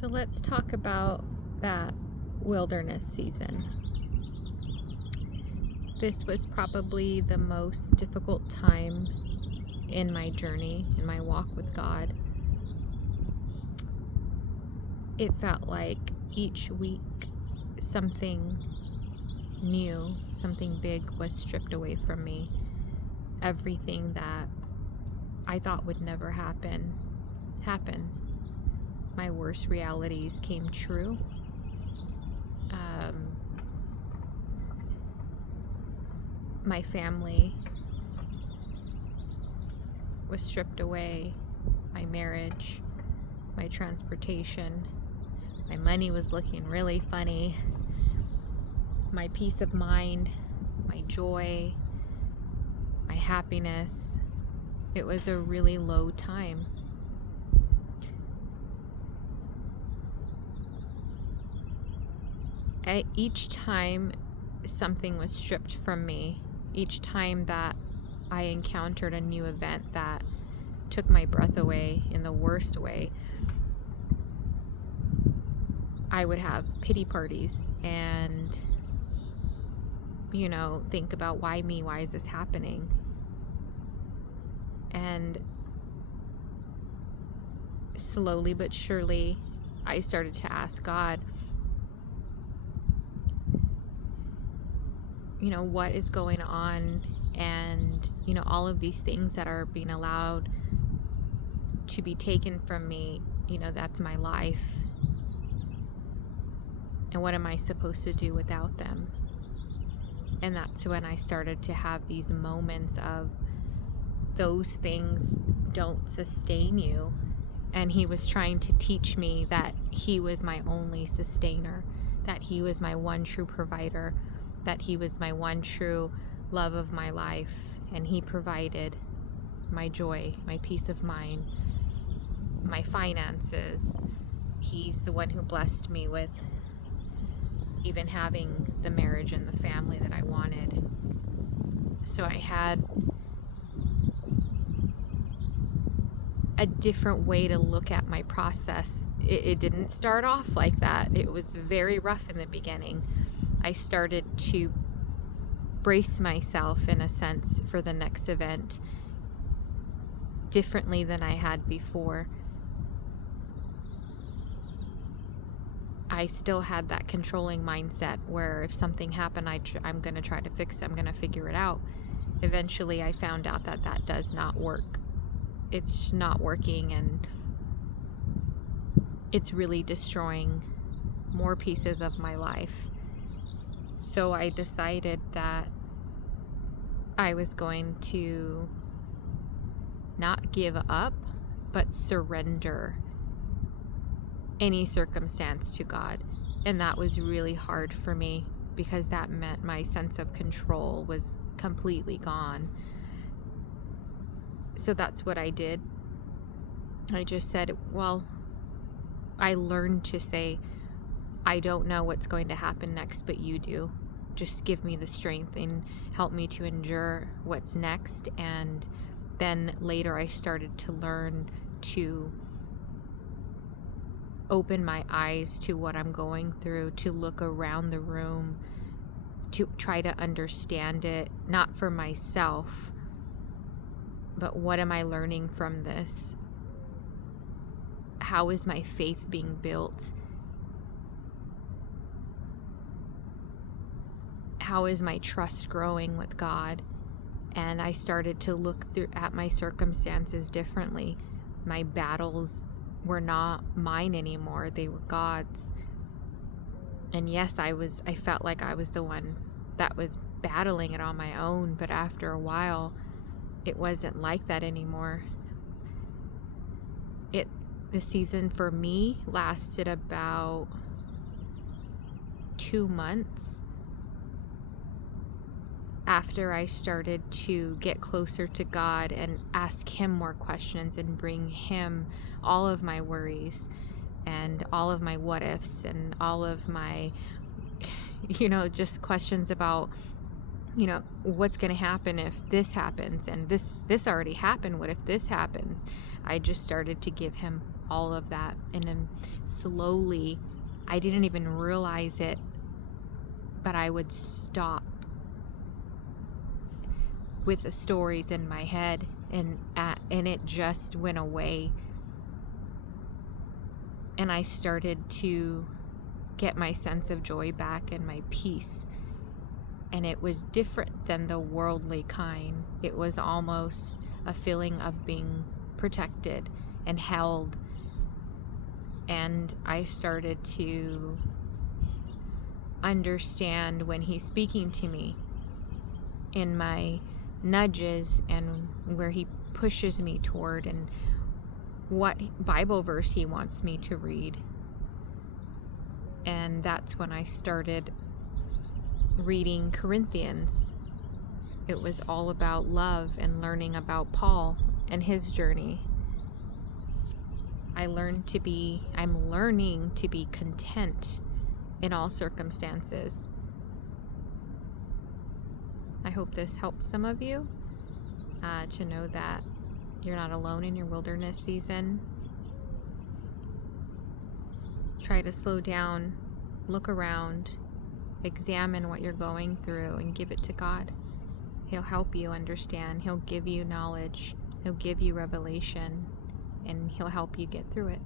So let's talk about that wilderness season. This was probably the most difficult time in my journey, in my walk with God. It felt like each week something new, something big was stripped away from me. Everything that I thought would never happen happened. My worst realities came true. My family was stripped away, my marriage, my transportation, my money was looking really funny, my peace of mind, my joy, my happiness. It was a really low time. Each time something was stripped from me, each time that I encountered a new event that took my breath away in the worst way, I would have pity parties and, think about why me? Why is this happening? And slowly but surely, I started to ask God, what is going on? And, all of these things that are being allowed to be taken from me, that's my life. And what am I supposed to do without them? And that's when I started to have these moments of those things don't sustain you. And he was trying to teach me that he was my only sustainer, that he was my one true provider, that he was my one true love of my life. And he provided my joy, my peace of mind, my finances. He's the one who blessed me with even having the marriage and the family that I wanted. So I had a different way to look at my process. It didn't start off like that. It was very rough in the beginning. I started to brace myself, in a sense, for the next event differently than I had before. I still had that controlling mindset where if something happened, I'm going to try to fix it. I'm going to figure it out. Eventually, I found out that that does not work. It's not working, and it's really destroying more pieces of my life. So I decided that I was going to not give up, but surrender any circumstance to God. And that was really hard for me because that meant my sense of control was completely gone. So that's what I did. I just said, I learned to say, I don't know what's going to happen next, but you do. Just give me the strength and help me to endure what's next. And then later I started to learn to open my eyes to what I'm going through, to look around the room, to try to understand it, not for myself, but what am I learning from this? How is my faith being built? How is my trust growing with God? And I started to look at my circumstances differently. My battles were not mine anymore. They were God's. And yes, I felt like I was the one that was battling it on my own, but after a while, it wasn't like that anymore. The season for me lasted about 2 months after I started to get closer to God and ask him more questions and bring him all of my worries and all of my what ifs and all of my, just questions about, what's going to happen if this happens, and this already happened. What if this happens? I just started to give him all of that. And then slowly, I didn't even realize it, but I would stop with the stories in my head, and it just went away. And I started to get my sense of joy back and my peace. And it was different than the worldly kind. It was almost a feeling of being protected and held. And I started to understand when he's speaking to me in my nudges and where he pushes me toward, and what Bible verse he wants me to read. And that's when I started reading Corinthians. It was all about love and learning about Paul and his journey. I'm learning to be content in all circumstances. I hope this helps some of you to know that you're not alone in your wilderness season. Try to slow down, look around, examine what you're going through, and give it to God. He'll help you understand. He'll give you knowledge. He'll give you revelation, and he'll help you get through it.